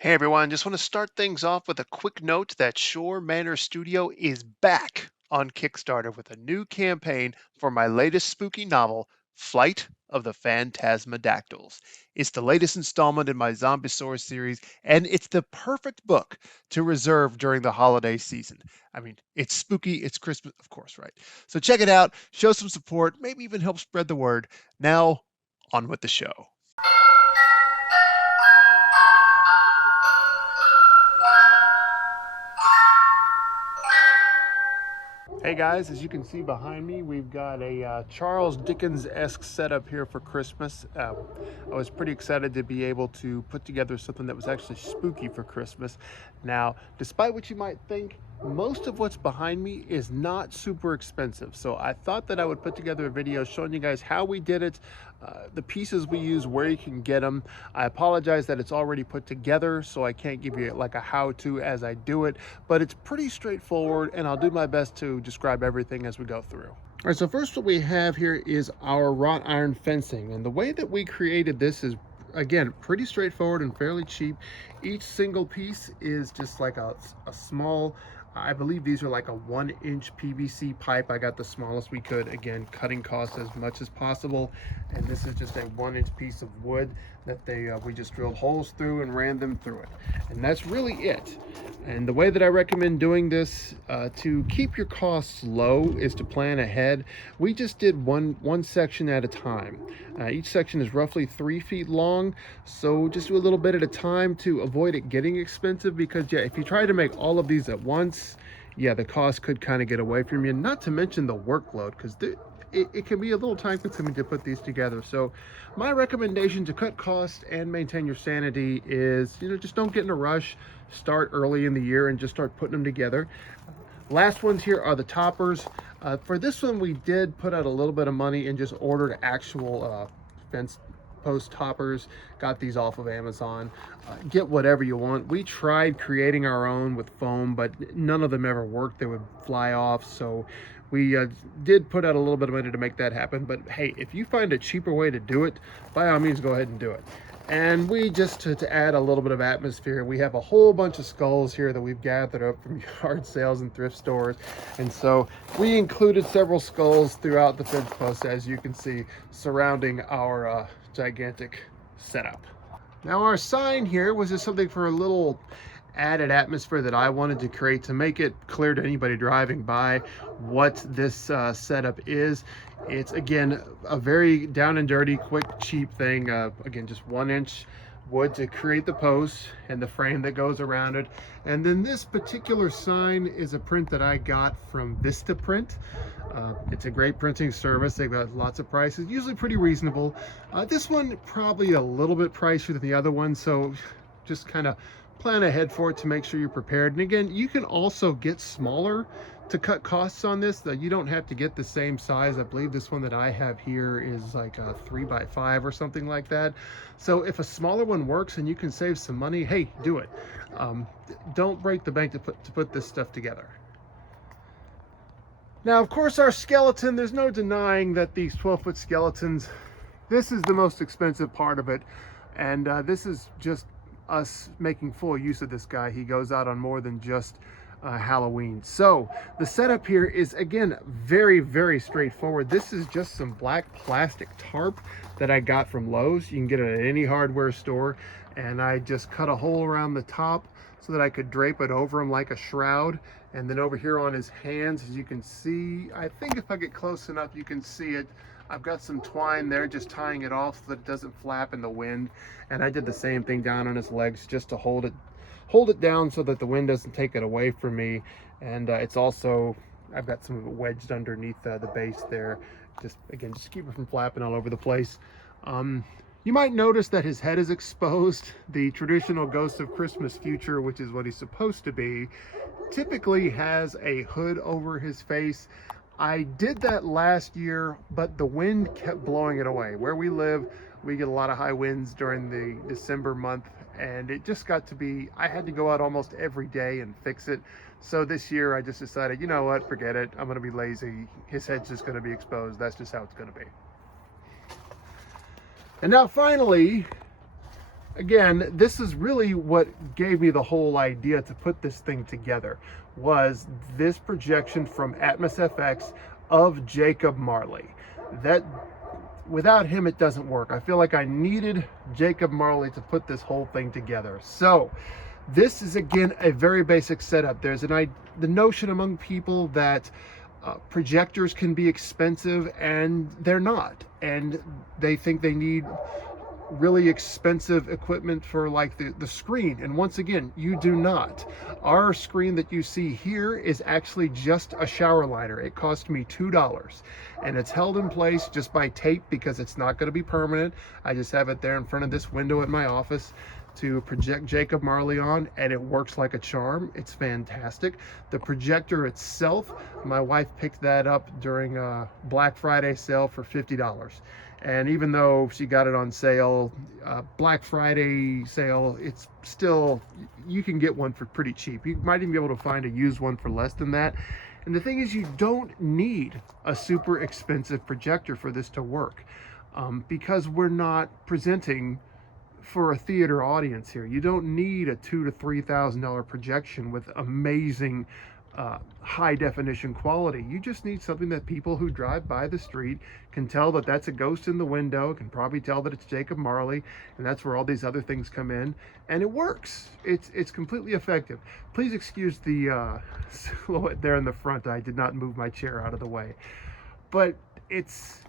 Hey everyone, just want to start things off with a quick note that Schorr Manor Studio is back on Kickstarter with a new campaign for my latest spooky novel, Flight of the Phantasmadactyls. It's the latest installment in my Zombiesaurus series, and it's the perfect book to reserve during the holiday season. I mean, it's spooky, it's Christmas, of course, right? So check it out, show some support, maybe even help spread the word. Now, on with the show. Hey guys, as you can see behind me, we've got a Charles Dickens-esque setup here for Christmas. I was pretty excited to be able to put together something that was actually spooky for Christmas. Now, despite what you might think, most of what's behind me is not super expensive. So I thought that I would put together a video showing you guys how we did it, the pieces we use, where you can get them. I apologize that it's already put together, so I can't give you like a how-to as I do it, but it's pretty straightforward, and I'll do my best to describe everything as we go through. All right, so first what we have here is our wrought iron fencing, and the way that we created this is, again, pretty straightforward and fairly cheap. Each single piece is just like a small, I believe these are like a 1-inch PVC pipe. I got the smallest we could, again, cutting costs as much as possible. And this is just a 1-inch piece of wood that we just drilled holes through and ran them through it. And that's really it. And the way that I recommend doing this to keep your costs low is to plan ahead. We just did one section at a time. Each section is roughly 3 feet long, so just do a little bit at a time to avoid it getting expensive, because yeah, if you try to make all of these at once, yeah, the cost could kind of get away from you, not to mention the workload, because it can be a little time consuming to put these together. So my recommendation to cut costs and maintain your sanity is, just don't get in a rush. Start early in the year and just start putting them together. Last ones here are the toppers. For this one, we did put out a little bit of money and just ordered actual fence post toppers. Got these off of Amazon. Get whatever you want. We tried creating our own with foam, but none of them ever worked. They would fly off. So we did put out a little bit of money to make that happen. But hey, if you find a cheaper way to do it, by all means, go ahead and do it. And we just, to add a little bit of atmosphere, we have a whole bunch of skulls here that we've gathered up from yard sales and thrift stores. And so we included several skulls throughout the fence post, as you can see, surrounding our gigantic setup. Now our sign here was just something for a little added atmosphere that I wanted to create to make it clear to anybody driving by what this setup is. It's, again, a very down and dirty, quick, cheap thing. Again, just 1-inch wood to create the post and the frame that goes around it. And then this particular sign is a print that I got from Vistaprint. It's a great printing service. They've got lots of prices, usually pretty reasonable. This one probably a little bit pricier than the other one, so just kind of plan ahead for it to make sure you're prepared. And again, you can also get smaller to cut costs on this. That you don't have to get the same size. I believe this one that I have here is like a 3x5 or something like that. So if a smaller one works and you can save some money, hey, do it. Don't break the bank to put this stuff together. Now, of course, our skeleton, there's no denying that these 12-foot skeletons, this is the most expensive part of it. And this is just us making full use of this guy. He goes out on more than just Halloween. So the setup here is, again, very, very straightforward. This is just some black plastic tarp that I got from Lowe's. You can get it at any hardware store. And I just cut a hole around the top so that I could drape it over him like a shroud. And then over here on his hands, as you can see, I think if I get close enough, you can see it. I've got some twine there, just tying it off so that it doesn't flap in the wind. And I did the same thing down on his legs just to hold it down so that the wind doesn't take it away from me. And it's also, I've got some of it wedged underneath the base there. Just, again, just keep it from flapping all over the place. You might notice that his head is exposed. The traditional Ghost of Christmas Future, which is what he's supposed to be, typically has a hood over his face. I did that last year, but the wind kept blowing it away. Where we live, we get a lot of high winds during the December month, and it just got to be, I had to go out almost every day and fix it. So this year I just decided, you know what, forget it. I'm gonna be lazy. His head's just gonna be exposed. That's just how it's gonna be. And now finally, again, this is really what gave me the whole idea to put this thing together, was this projection from Atmos FX of Jacob Marley. That, without him, it doesn't work. I feel like I needed Jacob Marley to put this whole thing together. So this is, again, a very basic setup. There's the notion among people that projectors can be expensive, and they're not. And they think they need really expensive equipment for like the screen, and once again, you do not. Our screen that you see here is actually just a shower liner. It cost me $2, and it's held in place just by tape because it's not going to be permanent. I just have it there in front of this window at my office to project Jacob Marley on, and it works like a charm. It's fantastic. The projector itself, my wife picked that up during a Black Friday sale for $50. And even though she got it on sale, Black Friday sale, it's still, you can get one for pretty cheap. You might even be able to find a used one for less than that. And the thing is, you don't need a super expensive projector for this to work, because we're not presenting for a theater audience here. You don't need a $2,000 to $3,000 projection with amazing high definition quality. You just need something that people who drive by the street can tell that that's a ghost in the window, can probably tell that it's Jacob Marley, and that's where all these other things come in, and it works. It's completely effective. Please excuse the silhouette there in the front. I did not move my chair out of the way, but it's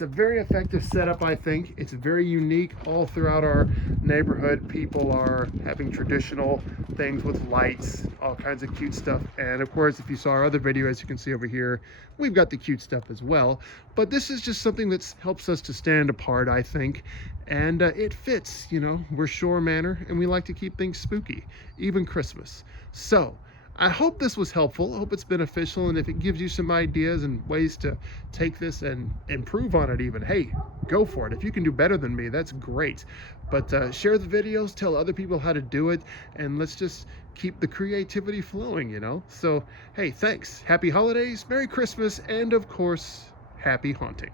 a very effective setup. I think it's very unique. All throughout our neighborhood, people are having traditional things with lights, all kinds of cute stuff. And of course, if you saw our other video, as you can see over here, we've got the cute stuff as well. But this is just something that helps us to stand apart, I think. And it fits, you know, we're Schorr Manor, and we like to keep things spooky, even Christmas. So I hope this was helpful. I hope it's beneficial, and if it gives you some ideas and ways to take this and improve on it even, hey, go for it. If you can do better than me, that's great. But share the videos, tell other people how to do it, and let's just keep the creativity flowing, you know? So, hey, thanks. Happy holidays, Merry Christmas, and of course, happy haunting.